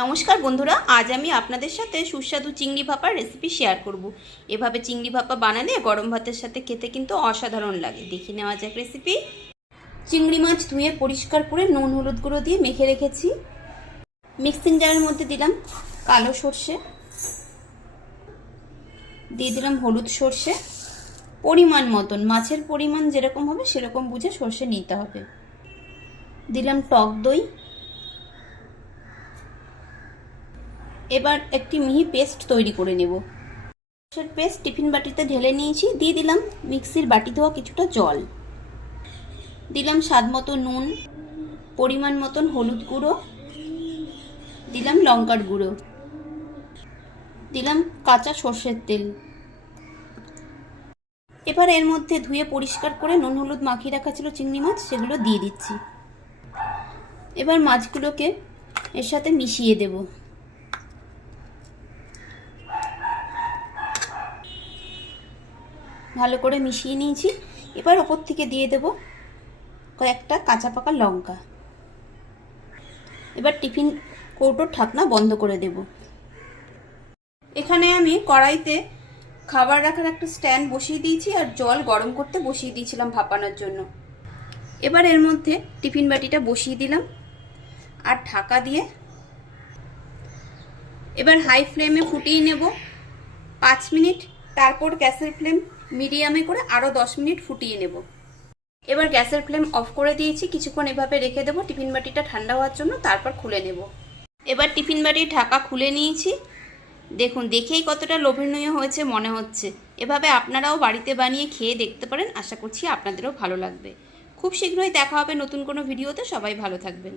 নমস্কার বন্ধুরা, আজ আমি আপনাদের সাথে সুস্বাদু চিংড়ি ভাপার রেসিপি শেয়ার করব। এভাবে চিংড়ি ভাপা বানালে গরম ভাতের সাথে খেতে কিন্তু অসাধারণ লাগে। দেখে নেওয়া যাক রেসিপি। চিংড়ি মাছ ধুয়ে পরিষ্কার করে নুন হলুদ গুঁড়ো দিয়ে মেখে রেখেছি। মিক্সিং জারের মধ্যে দিলাম কালো সর্ষে, দিয়ে দিলাম হলুদ সর্ষে, পরিমাণ মতন, মাছের পরিমাণ যেরকম হবে সেরকম বুঝে সর্ষে নিতে হবে। দিলাম টক দই। এবার একটি মিহি পেস্ট তৈরি করে নেব। সর্ষের পেস্ট টিফিন বাটিতে ঢেলে নিয়েছি। দিয়ে দিলাম মিক্সির বাটি ধোয়া কিছুটা জল, দিলাম স্বাদ মতো নুন, পরিমাণ মতন হলুদ গুঁড়ো, দিলাম লঙ্কার গুঁড়ো, দিলাম কাঁচা সর্ষের তেল। এবার এর মধ্যে ধুয়ে পরিষ্কার করে নুন হলুদ মাখিয়ে রাখা ছিল চিংড়ি মাছ, সেগুলো দিয়ে দিচ্ছি। এবার মাছগুলোকে এর সাথে মিশিয়ে দেব। ভালো করে মিশিয়ে নিয়েছি। এবার ওপর থেকে দিয়ে দেব কয়েকটা কাঁচা পাকা লঙ্কা। এবার টিফিন কৌটোর ঢাকনা বন্ধ করে দেব। এখানে আমি কড়াইতে খাবার রাখার একটা স্ট্যান্ড বসিয়ে দিয়েছি আর জল গরম করতে বসিয়ে দিয়েছিলাম ভাপানোর জন্য। এবার এর মধ্যে টিফিন বাটিটা বসিয়ে দিলাম আর ঢাকা দিয়ে এবার হাই ফ্লেমে ফুটিয়ে নেব 5 মিনিট। তারপর গ্যাসের ফ্লেম মিডিয়ামে করে আরও 10 মিনিট ফুটিয়ে নেব। এবার গ্যাসের ফ্লেম অফ করে দিয়েছি। কিছুক্ষণ এভাবে রেখে দেবো টিফিন বাটিটা ঠান্ডা হওয়ার জন্য, তারপর খুলে নেব। এবার টিফিন বাটির ঢাকা খুলে নিয়েছি। দেখুন, দেখেই কতটা লোভনীয় হয়েছে মনে হচ্ছে। এভাবে আপনারাও বাড়িতে বানিয়ে খেয়ে দেখতে পারেন। আশা করছি আপনাদেরও ভালো লাগবে। খুব শীঘ্রই দেখা হবে নতুন কোনো ভিডিওতে। সবাই ভালো থাকবেন।